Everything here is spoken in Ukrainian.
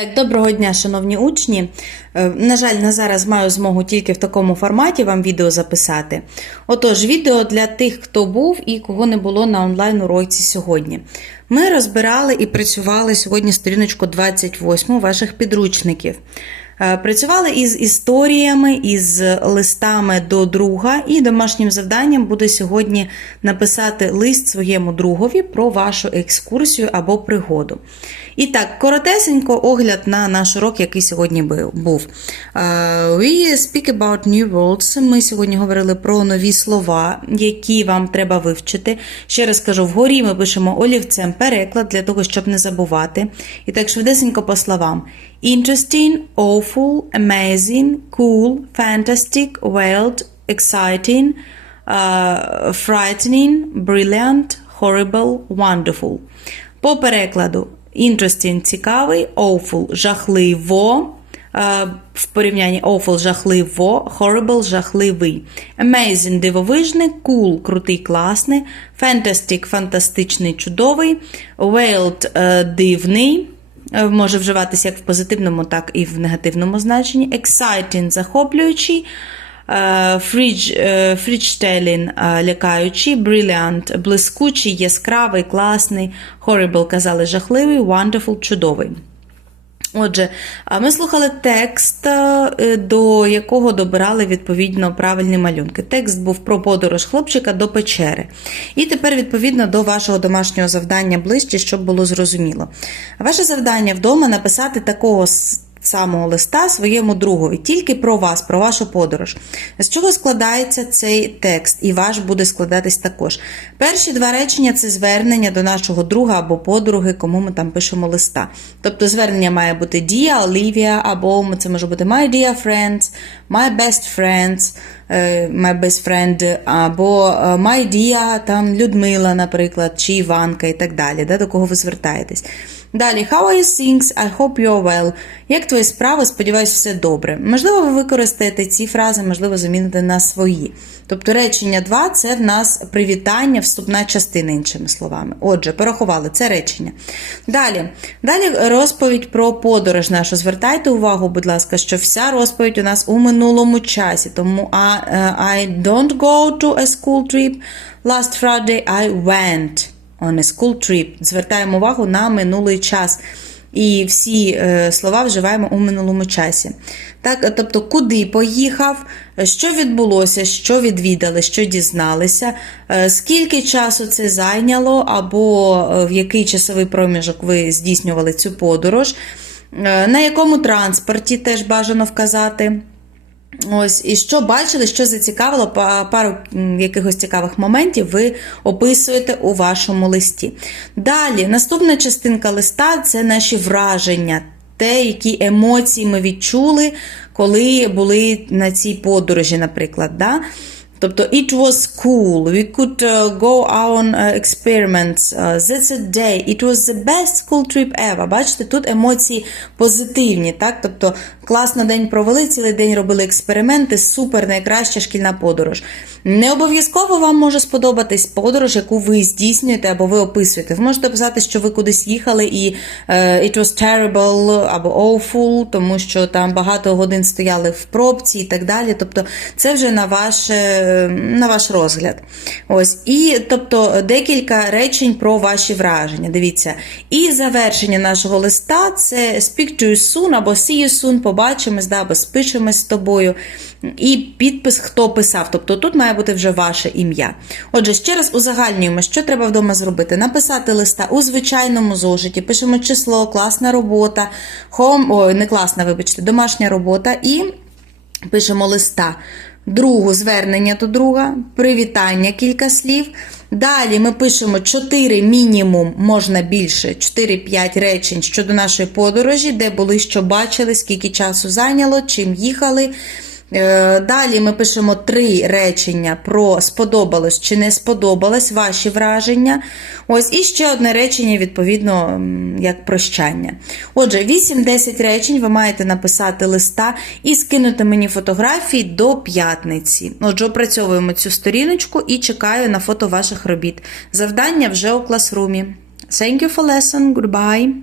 Так, Доброго дня, шановні учні. Е, На жаль, на зараз маю змогу тільки в такому форматі вам відео записати. Отож, відео для тих, хто був і кого не було на онлайн-уроці сьогодні. Ми розбирали і працювали сьогодні сторіночку 28 ваших підручників. Е, Працювали із історіями, із листами до друга, і домашнім завданням буде сьогодні написати лист своєму другові про вашу екскурсію або пригоду. І так, коротесенько огляд на наш урок, який сьогодні був. Е, We speak about new words. Ми сьогодні говорили про нові слова, які вам треба вивчити. Ще раз кажу, вгорі ми пишемо олівцем переклад для того, щоб не забувати. І так швидесенько по словам. Interesting, awful, amazing, cool, fantastic, wild, exciting, uh, frightening, brilliant, horrible, wonderful. По перекладу interesting – цікавий, awful – жахливо, е, в порівнянні awful – жахливо, horrible – жахливий, amazing – дивовижний, cool – крутий, класний, fantastic – фантастичний, чудовий, wild е, – дивний, е, може вживатися як в позитивному, так і в негативному значенні, exciting – захоплюючий, Фрідж, фріджтелін лякаючий, brilliant, блискучий, яскравий, класний, horrible, казали жахливий, wonderful, чудовий. Отже, ми слухали текст, е, до якого добирали відповідно правильні малюнки. Текст був про подорож хлопчика до печери. І тепер, відповідно до вашого домашнього завдання ближче, щоб було зрозуміло. Ваше завдання вдома написати такого самого листа своєму другові, тільки про вас, про вашу подорож. З чого складається цей текст, і ваш буде складатись також. Перші два речення це звернення до нашого друга або подруги, кому ми там пишемо листа. Тобто звернення має бути Dear Olivia, або це може бути My dear friends, My best friends, е, My best friend, або е, My dear там, Людмила, наприклад, чи Іванка і так далі, да, до кого ви звертаєтесь. Далі, how are you things? I hope you're well. Як твої справи? Сподіваюсь, все добре. Можливо, ви використаєте ці фрази, можливо, заміните на свої. Тобто речення 2 це в нас привітання, вступна частина, іншими словами. Отже, порахували це речення. Далі, далі розповідь про подорож нашу. Звертайте увагу, будь ласка, що вся розповідь у нас у минулому часі. Тому I, е, I don't go to a school trip. Last Friday I went on a school trip. Звертаємо увагу на минулий час. І всі е, слова вживаємо у минулому часі. Так, тобто, куди поїхав, що відбулося, що відвідали, що дізналися, е, скільки часу це зайняло, або е, в який часовий проміжок ви здійснювали цю подорож, на якому транспорті теж бажано вказати. Ось, і що бачили, що зацікавило, пару якихось цікавих моментів ви описуєте у вашому листі. Далі, наступна частинка листа це наші враження, те, які емоції ми відчули, коли були на цій подорожі, наприклад. Да? Тобто, it was cool, we could uh, go on uh, experiments, uh, that's a day, it was the best school trip ever. Бачите, тут емоції позитивні, так? Тобто, класно день провели, цілий день робили експерименти, супер, найкраща шкільна подорож. Не обов'язково вам може сподобатись подорож, яку ви здійснюєте або ви описуєте. Ви можете писати, що ви кудись їхали і е, it was terrible або awful, тому що там багато годин стояли в пробці і так далі. Тобто, це вже на ваш, е, на ваш розгляд. Ось. І тобто декілька речень про ваші враження. Дивіться. І завершення нашого листа це speak to you soon або see you soon, побачимось, да, або спишемось з тобою. І підпис, хто писав. Тобто тут має бути вже ваше ім'я. Отже, ще раз узагальнюємо, що треба вдома зробити. Написати листа у звичайному зошиті, пишемо число, класна робота, home, ой, не класна, вибачте, домашня робота і пишемо листа. Другу звернення до друга, привітання, кілька слів. Далі ми пишемо 4 мінімум, можна більше, 4-5 речень щодо нашої подорожі, де були, що бачили, скільки часу зайняло, чим їхали. Е, Далі ми пишемо три речення про сподобалось чи не сподобалось ваші враження. Ось і ще одне речення, відповідно, як прощання. Отже, 8-10 речень ви маєте написати листа і скинути мені фотографії до п'ятниці. Отже, опрацьовуємо цю сторіночку і чекаю на фото ваших робіт. Завдання вже у класрумі. Thank you for lesson. Goodbye.